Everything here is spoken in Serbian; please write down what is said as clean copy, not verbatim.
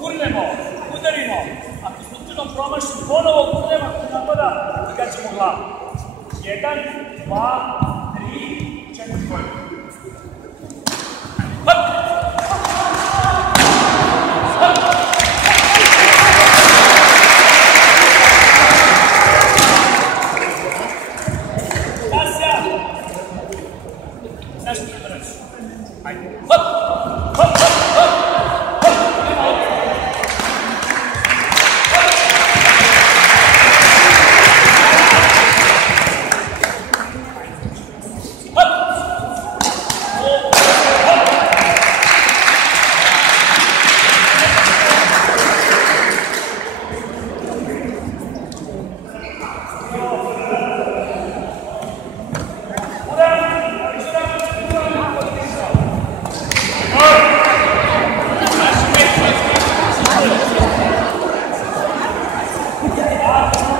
gurnemo, udarimo, ako slučajno promaši, ponovo gurnemo ako napada, zagađamo glavu. 1, 2, 3, 4, hop! Yeah.